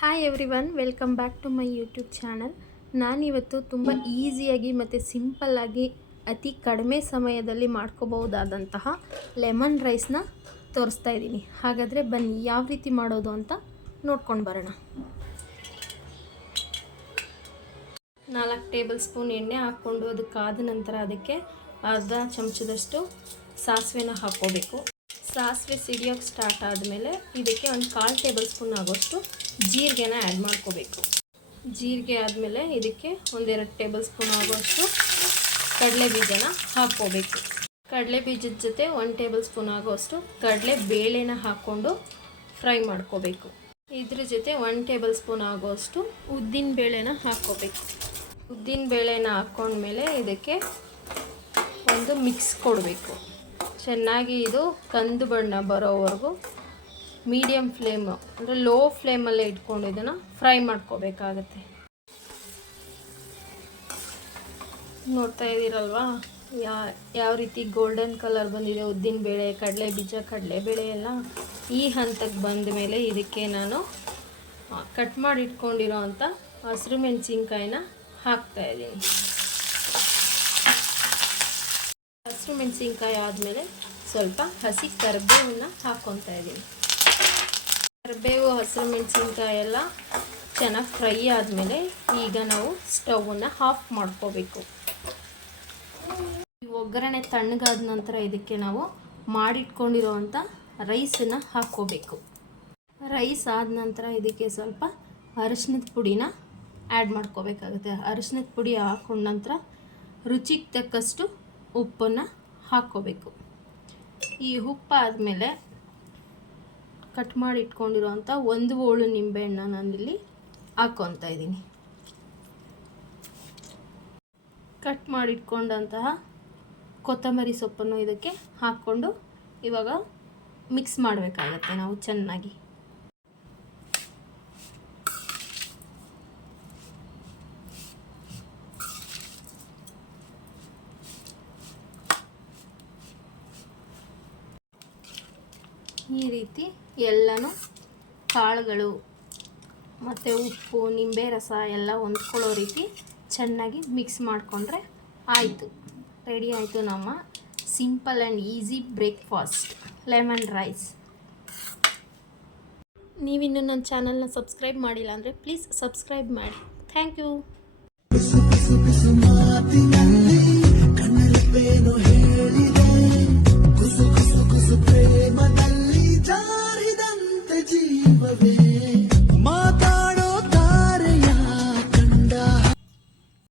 Hi everyone welcome back to my YouTube channel ನಾನಿವತ್ತು ತುಂಬ ಈಸಿಯಾಗಿ ಮತ್ತು ಸಿಂಪಲ್ಲಾಗಿ ಅತಿ ಕಡಿಮೆ ಸಮಯದಲ್ಲಿ ಮಾಡ್ಕೋಬಹುದಾದಂತಹ ಲೆಮನ್ ರೈಸ್ನ ತೋರಿಸ್ತಾ ಇದ್ದೀನಿ. ಹಾಗಾದರೆ ಬನ್ನಿ, ಯಾವ ರೀತಿ ಮಾಡೋದು ಅಂತ ನೋಡ್ಕೊಂಡು ಬರೋಣ. ನಾಲ್ಕು ಟೇಬಲ್ ಸ್ಪೂನ್ ಎಣ್ಣೆ ಹಾಕ್ಕೊಂಡು, ಅದು ಕಾದ ನಂತರ ಅದಕ್ಕೆ ಅರ್ಧ ಚಮಚದಷ್ಟು ಸಾಸಿವೆನ ಹಾಕ್ಕೋಬೇಕು. ಸಾಸಿವೆ ಸಿಡಿಯೋಕ್ಕೆ ಸ್ಟಾರ್ಟ್ ಆದಮೇಲೆ ಇದಕ್ಕೆ ಒಂದು ಕಾಲು ಟೇಬಲ್ ಸ್ಪೂನ್ ಆಗೋಷ್ಟು ಜೀರಿಗೆನ ಆ್ಯಡ್ ಮಾಡ್ಕೋಬೇಕು. ಜೀರಿಗೆ ಆದಮೇಲೆ ಇದಕ್ಕೆ ಒಂದೆರಡು ಟೇಬಲ್ ಸ್ಪೂನ್ ಆಗೋಷ್ಟು ಕಡಲೆ ಬೀಜನ ಹಾಕ್ಕೋಬೇಕು. ಕಡಲೆ ಬೀಜದ ಜೊತೆ ಒಂದು ಟೇಬಲ್ ಸ್ಪೂನ್ ಆಗೋಷ್ಟು ಕಡಲೆ ಬೇಳೆನ ಹಾಕ್ಕೊಂಡು ಫ್ರೈ ಮಾಡ್ಕೋಬೇಕು. ಇದ್ರ ಜೊತೆ ಒಂದು ಟೇಬಲ್ ಸ್ಪೂನ್ ಆಗೋಷ್ಟು ಉದ್ದಿನ ಬೇಳೆನ ಹಾಕ್ಕೋಬೇಕು. ಉದ್ದಿನ ಬೇಳೆನ ಹಾಕ್ಕೊಂಡ್ಮೇಲೆ ಇದಕ್ಕೆ ಒಂದು ಮಿಕ್ಸ್ ಕೊಡಬೇಕು. ಚೆನ್ನಾಗಿ ಇದು ಕಂದು ಬಣ್ಣ ಬರೋವರೆಗೂ ಮೀಡಿಯಮ್ ಫ್ಲೇಮು ಅಂದರೆ ಲೋ ಫ್ಲೇಮಲ್ಲೇ ಇಟ್ಕೊಂಡು ಇದನ್ನು ಫ್ರೈ ಮಾಡ್ಕೋಬೇಕಾಗತ್ತೆ. ನೋಡ್ತಾ ಇದ್ದೀರಲ್ವಾ? ಯಾ, ಯಾವ ರೀತಿ ಗೋಲ್ಡನ್ ಕಲರ್ ಬಂದಿದೆ, ಉದ್ದಿನ ಬೇಳೆ, ಕಡಲೆ ಬೀಜ, ಕಡಲೆ ಬೇಳೆ ಎಲ್ಲ ಈ ಹಂತಕ್ಕೆ ಬಂದ ಮೇಲೆ ಇದಕ್ಕೆ ನಾನು ಕಟ್ ಮಾಡಿ ಇಟ್ಕೊಂಡಿರೋ ಅಂಥ ಹಸಿರು ಮೆಣಸಿನ್ಕಾಯಿನ ಹಾಕ್ತಾ ಇದ್ದೀನಿ ಹಸಿರು ಮೆಣಸಿನ್ಕಾಯಿ ಆದಮೇಲೆ ಸ್ವಲ್ಪ ಹಸಿ ಕರಿಬೇವನ್ನ ಹಾಕ್ಕೊತಾ ಇದ್ದೀನಿ. ಕರಿಬೇವು, ಹಸಿರು ಮೆಣಸಿನ್ಕಾಯಿ ಎಲ್ಲ ಚೆನ್ನಾಗಿ ಫ್ರೈ ಆದಮೇಲೆ ಈಗ ನಾವು ಸ್ಟವನ್ನ ಆಫ್ ಮಾಡ್ಕೋಬೇಕು. ಈ ಒಗ್ಗರಣೆ ತಣ್ಣಗಾದ ನಂತರ ಇದಕ್ಕೆ ನಾವು ಮಾಡಿಟ್ಕೊಂಡಿರೋವಂಥ ರೈಸನ್ನು ಹಾಕ್ಕೋಬೇಕು. ರೈಸ್ ಆದ ನಂತರ ಇದಕ್ಕೆ ಸ್ವಲ್ಪ ಅರಿಶಿನದ ಪುಡಿನ ಆ್ಯಡ್ ಮಾಡ್ಕೋಬೇಕಾಗುತ್ತೆ. ಅರಿಶಿನದ ಪುಡಿ ಹಾಕೊಂಡ ನಂತರ ರುಚಿಗೆ ತಕ್ಕಷ್ಟು ಉಪ್ಪನ್ನು ಹಾಕ್ಕೋಬೇಕು. ಈ ಉಪ್ಪಾದಮೇಲೆ ಕಟ್ ಮಾಡಿ ಇಟ್ಕೊಂಡಿರೋಂಥ ಒಂದು ಹೋಳು ನಿಂಬೆಹಣ್ಣ ನಾನಿಲ್ಲಿ ಹಾಕ್ಕೊತಾ ಇದ್ದೀನಿ. ಕಟ್ ಮಾಡಿ ಇಟ್ಕೊಂಡಂತಹ ಕೊತ್ತಂಬರಿ ಸೊಪ್ಪನ್ನು ಇದಕ್ಕೆ ಹಾಕ್ಕೊಂಡು ಇವಾಗ ಮಿಕ್ಸ್ ಮಾಡಬೇಕಾಗತ್ತೆ ನಾವು ಚೆನ್ನಾಗಿ. ಈ ರೀತಿ ಎಲ್ಲನೂ ಕಾಳುಗಳು ಮತ್ತು ಉಪ್ಪು, ನಿಂಬೆ, ರಸ ಎಲ್ಲ ಹೊಂದ್ಕೊಳ್ಳೋ ರೀತಿ ಚೆನ್ನಾಗಿ ಮಿಕ್ಸ್ ಮಾಡಿಕೊಂಡ್ರೆ ಆಯಿತು. ರೆಡಿ ಆಯಿತು ನಮ್ಮ simple and easy breakfast lemon rice ನೀವಿನ್ನು ನನ್ನ ಚಾನಲ್ನ ಸಬ್ಸ್ಕ್ರೈಬ್ ಮಾಡಿಲ್ಲ ಅಂದರೆ ಪ್ಲೀಸ್ ಸಬ್ಸ್ಕ್ರೈಬ್ ಮಾಡಿ. Thank you Mm-hmm.